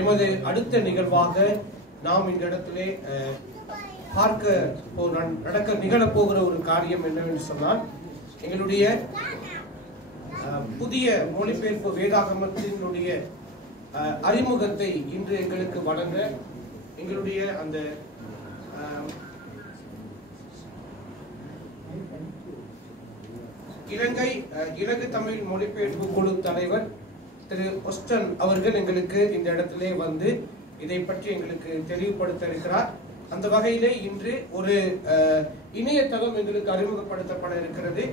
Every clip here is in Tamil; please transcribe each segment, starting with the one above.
எமது அடுத்த நிகழ்வாக நாம் இந்த இடத்திலே நிகழப்போகிற ஒரு காரியம் என்னவென்று சொன்னால், எங்களுடைய புதிய மொழிபெயர்ப்பு வேதாகமத்தினுடைய அறிமுகத்தை இன்று எங்களுக்கு வழங்க எங்களுடைய அந்த இலங்கை தமிழ் மொழிபெயர்ப்பு குழு தலைவர் திரு ஒஸ்டன் அவர்கள் எங்களுக்கு இந்த இடத்திலே வந்து இதை பற்றி எங்களுக்கு தெளிவுபடுத்த இருக்கிறார். அந்த வகையிலே இன்று ஒரு இணையதளம் எங்களுக்கு அறிமுகப்படுத்தப்பட இருக்கிறது.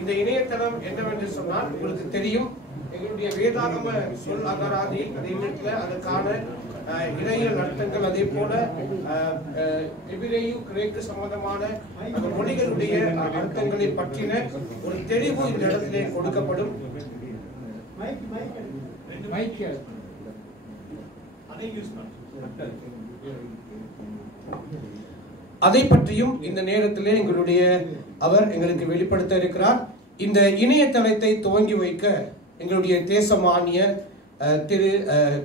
இந்த இணையதளம் என்னவென்று சொன்னால், உங்களுக்கு தெரியும், எங்களுடைய வேதாகம சொல் அகராதி, அதே நேரத்தில் அதற்கான இறையியல் அர்த்தங்கள், அதே போல எபிரேயு கிரேக்கு சம்பந்தமான அந்த மொழிகளுடைய அர்த்தங்களை பற்றின ஒரு தெளிவு இந்த இடத்திலே கொடுக்கப்படும். அதை பற்றியும் இந்த நேரத்திலே அவர் எங்களுக்கு வெளிப்படுத்த இருக்கிறார். இந்த இணையதளத்தை துவங்கி வைக்க எங்களுடைய தேசமானிய திரு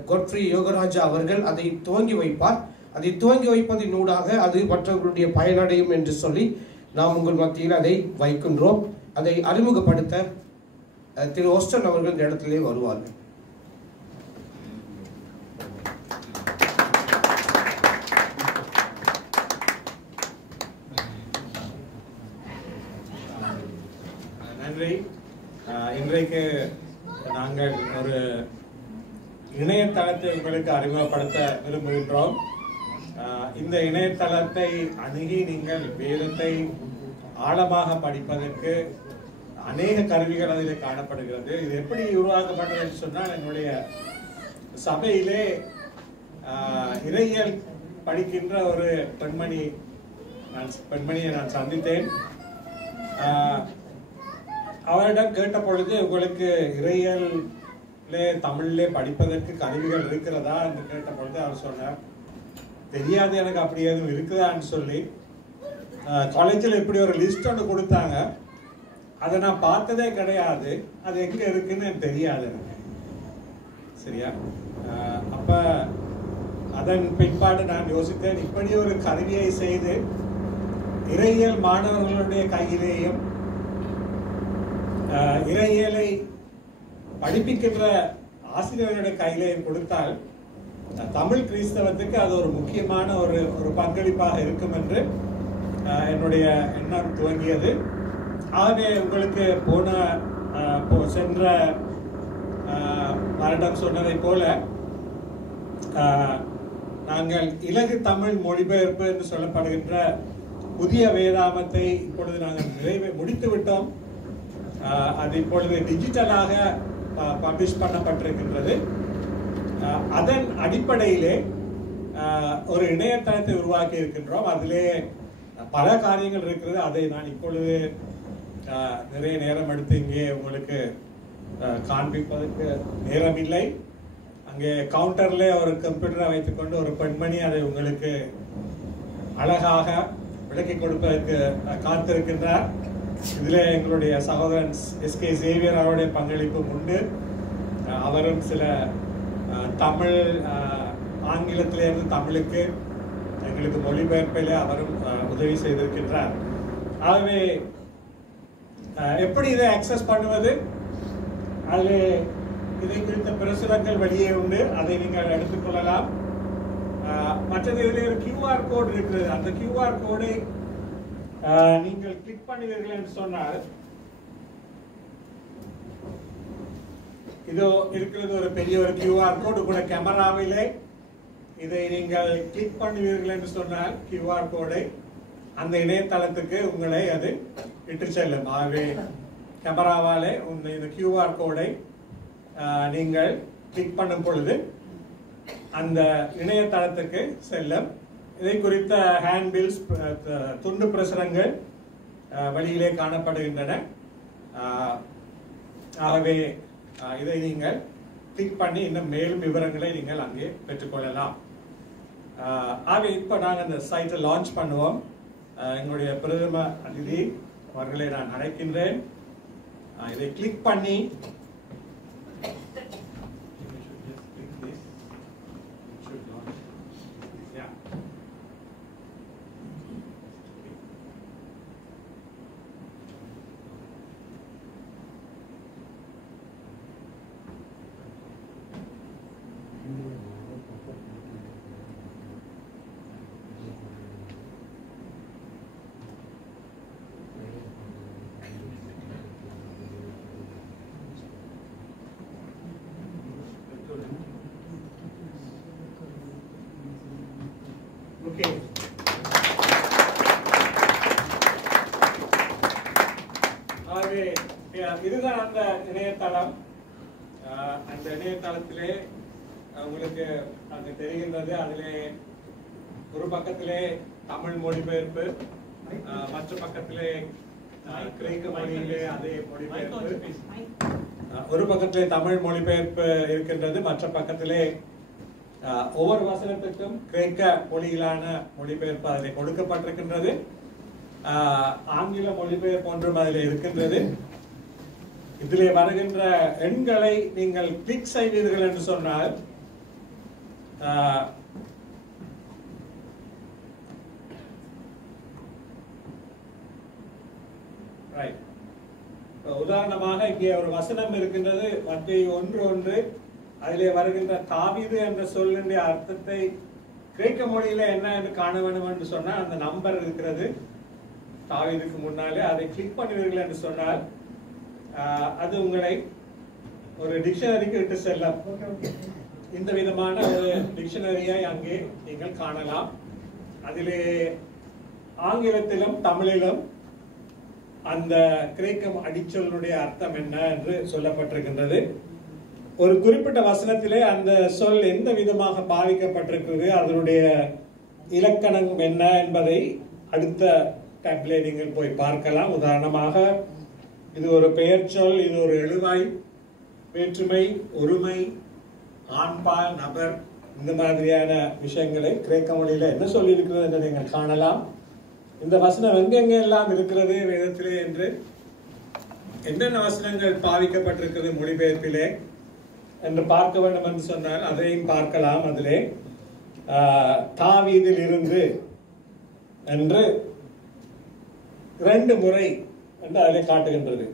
கோட்ஃப்ரி யோகராஜா அவர்கள் அதை துவங்கி வைப்பார். அதை துவங்கி வைப்பதினூடாக அது மற்றவர்களுடைய பயனடையும் என்று சொல்லி நாம் உங்கள் மத்தியில் அதை வைக்கின்றோம். அதை அறிமுகப்படுத்த திரு ஒஸ்டன் அவர்கள் இந்த இடத்திலே வருவார்கள். நன்றி. இன்றைக்கு நாங்கள் ஒரு இணையதளத்தை உங்களுக்கு அறிமுகப்படுத்த விரும்புகின்றோம். இந்த இணையதளத்தை அணுகி நீங்கள் வேதத்தை ஆழமாக படிப்பதற்கு அநேக கருவிகள் அதில் காணப்படுகிறது. இது எப்படி உருவாக்கப்பட்டது என்று சொன்னால், என்னுடைய சபையிலே இறையியல் படிக்கின்ற ஒரு பெண்மணியை நான் சந்தித்தேன். அவரிடம் கேட்ட பொழுது, உங்களுக்கு இறையியல்லே தமிழ்லே படிப்பதற்கு கருவிகள் இருக்கிறதா என்று கேட்ட பொழுது அவர் சொன்னார், தெரியாது எனக்கு அப்படி எதுவும் இருக்குதான்னு சொல்லி. காலேஜில் இப்படி ஒரு லிஸ்ட் ஒன்று கொடுத்தாங்க, அதை நான் பார்த்ததே கிடையாது, அது எங்க இருக்குன்னு எனக்கு தெரியாது எனக்கு. சரியா? அப்ப அதன் பிற்பாடு நான் யோசித்தேன், இப்படி ஒரு கருவியை செய்து இறையியல் மாணவர்களுடைய கையிலேயும் இறையியலை படிப்பிக்கின்ற ஆசிரியர்களுடைய கையிலேயும் கொடுத்தால் தமிழ் கிறிஸ்தவத்துக்கு அது ஒரு முக்கியமான ஒரு பங்களிப்பாக இருக்கும் என்று என்னுடைய எண்ணம் துவங்கியது. ஆகவே உங்களுக்கு சென்ற வருடம் சொன்னதை போல நாங்கள் இலகு தமிழ் மொழிபெயர்ப்பு என்று சொல்லப்படுகின்ற புதிய வேதாகமத்தை இப்பொழுது நாங்கள் முடித்து விட்டோம். அது இப்பொழுது டிஜிட்டலாக பப்ளிஷ் பண்ணப்பட்டிருக்கின்றது. அதன் அடிப்படையிலே ஒரு இணையதளத்தை உருவாக்கி இருக்கின்றோம். அதிலே பல காரியங்கள் இருக்கிறது. அதை நான் இப்பொழுது நிறைய நேரம் எடுத்து இங்கே உங்களுக்கு காண்பிப்பதற்கு நேரம் இல்லை. அங்கே கவுண்டர்ல ஒரு கம்ப்யூட்டரை வைத்துக்கொண்டு ஒரு பெண்மணி அதை உங்களுக்கு அழகாக விளக்கி கொடுப்பதற்கு காத்திருக்கின்றார். இதில் எங்களுடைய சகோதரன் எஸ்கே சேவியர் அவருடைய பங்களிப்பும் உண்டு. அவரும் சில தமிழ் ஆங்கிலத்திலிருந்து தமிழுக்கு எங்களுக்கு மொழிபெயர்ப்பில் அவரும் உதவி செய்திருக்கின்றார். ஆகவே எப்படி இதை அக்சஸ் பண்ணுவது, அதில் இதை குறித்த பிரசுரங்கள் வெளியே உண்டு, அதை நீங்கள் எடுத்துக்கொள்ளலாம். மற்றது இதில் ஒரு QR கோட் இருக்கிறது. அந்த QR கோடை நீங்கள் கிளிக் பண்ணுவீர்கள் என்று சொன்னால், இதோ இருக்கிறது ஒரு பெரிய ஒரு QR கோடு கூட. கேமராவிலே இதை நீங்கள் கிளிக் பண்ணுவீர்கள் என்று சொன்னால் QR கோடை அந்த இணையதளத்துக்கு உங்களை அது இட்டு செல்லும். ஆகவே கேமராவாலே இந்த QR கோடை நீங்கள் கிளிக் பண்ணும் பொழுது அந்த இணையதளத்துக்கு செல்லும். இதை குறித்த ஹேண்ட்பில்ஸ், துண்டு பிரசுரங்கள் வழியிலே காணப்படுகின்றன. ஆகவே இதை நீங்கள் கிளிக் பண்ணி இன்னும் மேலும் விவரங்களை நீங்கள் அங்கே பெற்றுக்கொள்ளலாம். ஆகவே இப்போ நாங்கள் அந்த சைட்டை லான்ச் பண்ணுவோம். எங்களுடைய பிரதம அதிதி அவர்களை நான் அழைக்கின்றேன். இதை கிளிக் பண்ணி அந்த இணையதளத்திலே உங்களுக்கு அங்கு தெரிகின்றது. அதிலே ஒரு பக்கத்திலே தமிழ் மொழிபெயர்ப்பு, மற்ற பக்கத்திலே கிரேக்க மொழியிலே அதே மொழிபெயர்ப்பு, ஒரு பக்கத்திலே தமிழ் மொழிபெயர்ப்பு இருக்கின்றது, மற்ற பக்கத்திலே ஒவ்வொரு வசனத்துக்கும் கிரேக்க மொழியிலான மொழிபெயர்ப்பு அதில் கொடுக்கப்பட்டிருக்கின்றது. ஆங்கில மொழிபெயர்ப்பு ஒன்றும் அதில் இருக்கின்றது. இதிலே வருகின்ற எண்களை நீங்கள் கிளிக் செய்வீர்கள் என்று சொன்னால் உதாரணமாக இங்கே ஒரு வசனம் இருக்கின்றது, மத்தேயு 1:1. அதிலே வருகின்ற தாவீது என்ற சொல்லுடைய அர்த்தத்தை கிரேக்க மொழியில என்ன என்று காண வேண்டும் என்று சொன்னால் அந்த நம்பர் இருக்கிறது தாவீதுக்கு முன்னாலே. அதை கிளிக் பண்ணுவீர்கள் என்று சொன்னால் அது உங்களை ஒரு டிக்ஷனரிக்கு இட்டு செல்லும். இந்த விதமான ஒரு டிக்ஷனரியை அங்கே நீங்கள் காணலாம். அதிலே ஆங்கிலத்திலும் தமிழிலும் அந்த கிரேக்க அடிச்சொல்லுடைய அர்த்தம் என்ன என்று சொல்லப்பட்டிருக்கின்றது. ஒரு குறிப்பிட்ட வசனத்திலே அந்த சொல் எந்த விதமாக பாவிக்கப்பட்டிருக்கிறது, அதனுடைய இலக்கணம் என்ன என்பதை அடுத்த டேப்ல நீங்கள் போய் பார்க்கலாம். உதாரணமாக இது ஒரு பெயர் சொல், இது ஒரு எழுவாய், வேற்றுமை, ஒருமை, ஆண்பால், நபர், இந்த மாதிரியான விஷயங்களை கிரேக்க மொழியில என்ன சொல்லி இருக்கிறது என்று நீங்கள் காணலாம். இந்த வசனம் எங்கெங்க எல்லாம் இருக்கிறது வேதத்திலே என்று, என்னென்ன வசனங்கள் பாவிக்கப்பட்டிருக்கிறது மொழிபெயர்ப்பிலே என்று பார்க்க வேண்டும் என்று சொன்னால் அதையும் பார்க்கலாம். அதிலே தாவீதில் இருந்து என்று 2 முறை என்று அதிலே காட்டுகின்றது.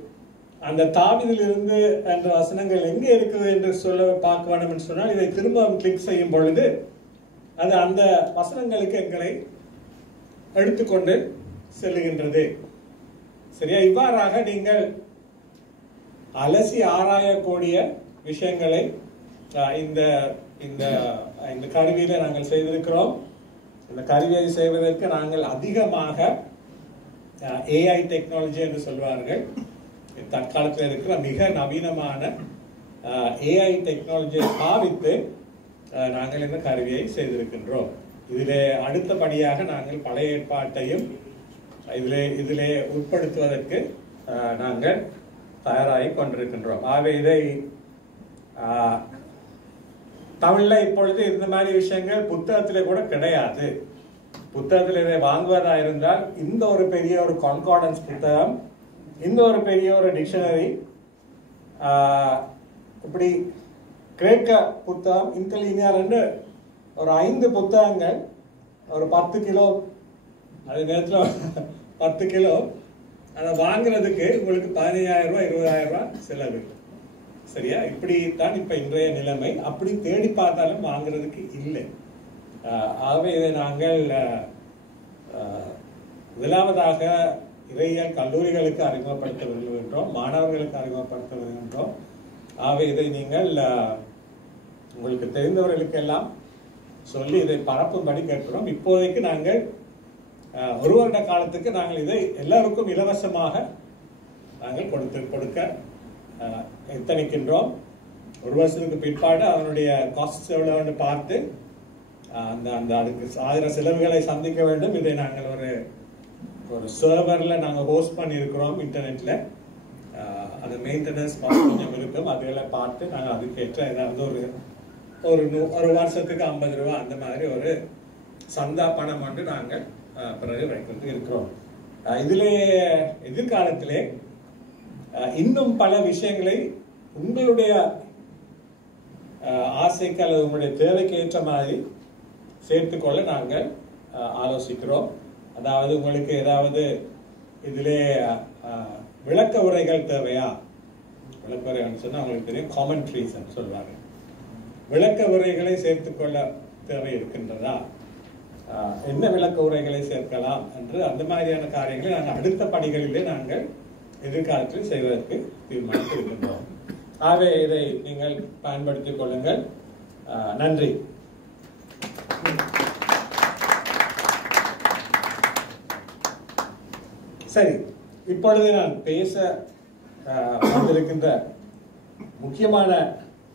அந்த தாவீதில் இருந்து என்ற வசனங்கள் எங்கே இருக்குது என்று சொல்ல பார்க்க வேண்டும் என்று சொன்னால் இதை திரும்ப கிளிக் செய்யும் பொழுது அது அந்த வசனங்களுக்கு எங்களை எடுத்துக்கொண்டு செல்லுகின்றது. சரியா? இவ்வாறாக நீங்கள் அலசி ஆராயக்கூடிய விஷயங்களை இந்த இந்த இந்த கருவியில நாங்கள் செய்திருக்கிறோம். இந்த கருவியை செய்வதற்கு நாங்கள் அதிகமாக ஏஐ டெக்னாலஜி என்று சொல்வார்கள், தற்காலத்தில் இருக்கிற மிக நவீனமான ஏஐ டெக்னாலஜியை பாவித்து நாங்கள் இந்த கருவியை செய்திருக்கின்றோம். இதிலே அடுத்தபடியாக நாங்கள் பழைய ஏற்பாட்டையும் இதிலே உட்படுத்துவதற்கு நாங்கள் தயாராகி கொண்டிருக்கின்றோம். ஆகவே இதை தமிழ்ல இப்பொழுது இந்த மாதிரி விஷயங்கள் புத்தகத்திலே கூட கிடையாது. புத்தகத்தில் இதை வாங்குவதா இருந்தால் இந்த ஒரு பெரிய ஒரு கான்கார்டன்ஸ் புத்தகம், இந்த ஒரு பெரிய ஒரு டிக்ஷனரி, இப்படி கிரேக்க புத்தகம், இன்டர்லீனியர் என்று ஒரு 5 புத்தகங்கள், ஒரு 10 கிலோ, அது நேரத்தில் 10 கிலோ, அதை வாங்குறதுக்கு உங்களுக்கு 15,000 ரூபாய் 20,000 ரூபாய் செலவு. சரியா? இப்படி தான் இப்ப இன்றைய நிலைமை. அப்படி தேடி பார்த்தாலும் வாங்குறதுக்கு இல்லை. ஆகவே இதை நாங்கள் முதலாவதாக இறையியல் கல்லூரிகளுக்கு அறிமுகப்படுத்த விரும்புகின்றோம், மாணவர்களுக்கு அறிமுகப்படுத்த விரும்புகின்றோம். ஆகவே இதை நீங்கள் உங்களுக்கு தெரிந்தவர்களுக்கெல்லாம் சொல்லி இதை பரப்பும்படி கேட்கிறோம். இப்போதைக்கு நாங்கள் 1 வருட காலத்துக்கு நாங்கள் இதை எல்லாருக்கும் இலவசமாக நாங்கள் கொடுக்க எத்தனிக்கின்றோம். 1 வருஷத்துக்கு பிற்பாடு அதனுடைய காஸ்ட் எவ்வளவுன்னு பார்த்து அந்த அதுக்கு ஆகிற செலவுகளை சந்திக்க வேண்டும். இதை நாங்கள் ஒரு சர்வர்ல நாங்கள் ஹோஸ்ட் பண்ணி இருக்கிறோம் இன்டர்நெட்ல. அது மெயின்டெனன்ஸ் கொஞ்சம் இருக்கும், அதுகளை பார்த்து நாங்கள் அதுக்கேற்ற ஏதாவது ஒரு வருஷத்துக்கு 50 ரூபாய் அந்த மாதிரி ஒரு சந்தா பணம் வந்து நாங்கள் பிறகு வைக்கிறது இருக்கிறோம். இதிலே எதிர்காலத்திலே இன்னும் பல விஷயங்களை உங்களுடைய ஆசைக்கு அல்லது உங்களுடைய தேவைக்கு ஏற்ற மாதிரி சேர்த்துக்கொள்ள நாங்கள் ஆலோசிக்கிறோம். அதாவது உங்களுக்கு ஏதாவது இதிலே விளக்க உரைகள் தேவையா? விளக்க உரைகள் சொன்னா உங்களுக்கு தெரியும், காமெண்ட்ரிஸ் சொல்வாங்க. விளக்க உரைகளை சேர்த்துக்கொள்ள தேவை இருக்கின்றதா? என்ன விளக்க உரைகளை சேர்க்கலாம் என்று அந்த மாதிரியான காரியங்களை நாங்கள் அடுத்த படிகளிலே நாங்கள் எதிர்காலத்தில் செய்வதற்கு தீர்மானித்திருக்கின்றோம். ஆகவே இதை நீங்கள் பயன்படுத்திக் கொள்ளுங்கள். நன்றி. சரி, இப்பொழுது நான் பேச வந்திருக்கின்ற முக்கியமான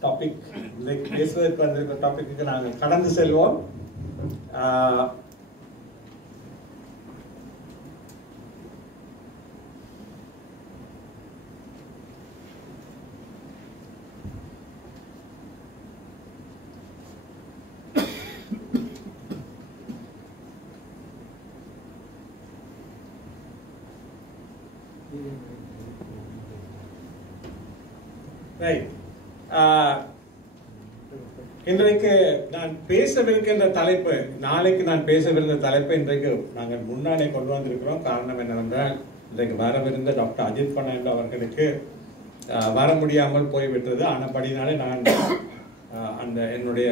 டாபிக் பேசுவதற்கு வந்திருக்கிற டாபிக்கு நாங்கள் கடந்து செல்வோம். இன்றைக்கு நான் பேசவிருக்கின்ற தலைப்பு, நாளைக்கு நான் பேசவிருந்த தலைப்பு இன்றைக்கு நாங்கள் முன்னாலே கொண்டு வந்திருக்கிறோம். காரணம் என்னவென்றால் இன்றைக்கு வரவிருந்த டாக்டர் அஜித் பன்னேண்டு அவர்களுக்கு வர முடியாமல் போய்விட்டது. ஆனபடினாலே நான் அந்த என்னுடைய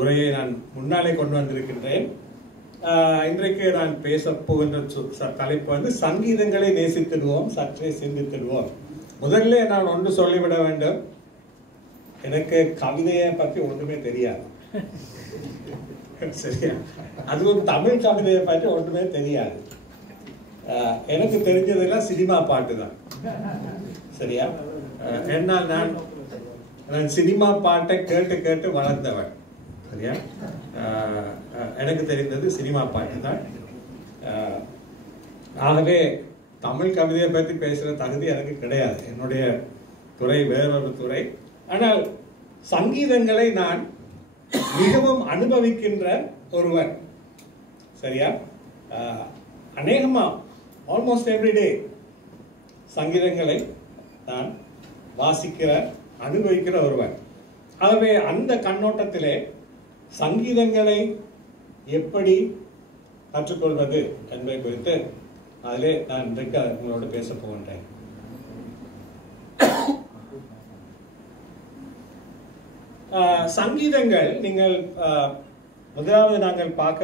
உரையை நான் முன்னாலே கொண்டு வந்திருக்கின்றேன். இன்றைக்கு நான் பேச போகின்ற தலைப்பு வந்து சங்கீதங்களை நேசித்திடுவோம், சற்றே சிந்தித்திடுவோம். முதல்ல நான் ஒன்று சொல்லிவிட வேண்டும், எனக்கு கவிதையை பற்றி ஒன்றுமே தெரியாது. சரியா? அதுவும் தமிழ் கவிதையை பற்றி ஒன்றுமே தெரியாது. எனக்கு தெரிஞ்சதெல்லாம் சினிமா பாட்டு தான். சரியா? ஏன்னா நான் சினிமா பாட்டை கேட்டு கேட்டு வளர்ந்தவன். சரியா? எனக்கு தெரிந்தது சினிமா பாட்டு தான். ஆகவே தமிழ் கவிதையை பற்றி பேசுகிற தகுதி எனக்கு கிடையாது. என்னுடைய துறை வேறொரு துறை. ஆனால் சங்கீதங்களை நான் மிகவும் அனுபவிக்கின்ற ஒருவன். சரியா? அநேகமா ஆல்மோஸ்ட் எவ்ரிடே சங்கீதங்களை நான் வாசிக்கிற அனுபவிக்கிற ஒருவன். ஆகவே அந்த கண்ணோட்டத்திலே சங்கீதங்களை எப்படி கற்றுக்கொள்வது என்பதை குறித்து அதிலே நான் இன்றைக்கு உங்களோடு பேச போகின்றேன். சங்கீதங்கள் நீங்கள் முதலாவது நாங்கள் பார்க்க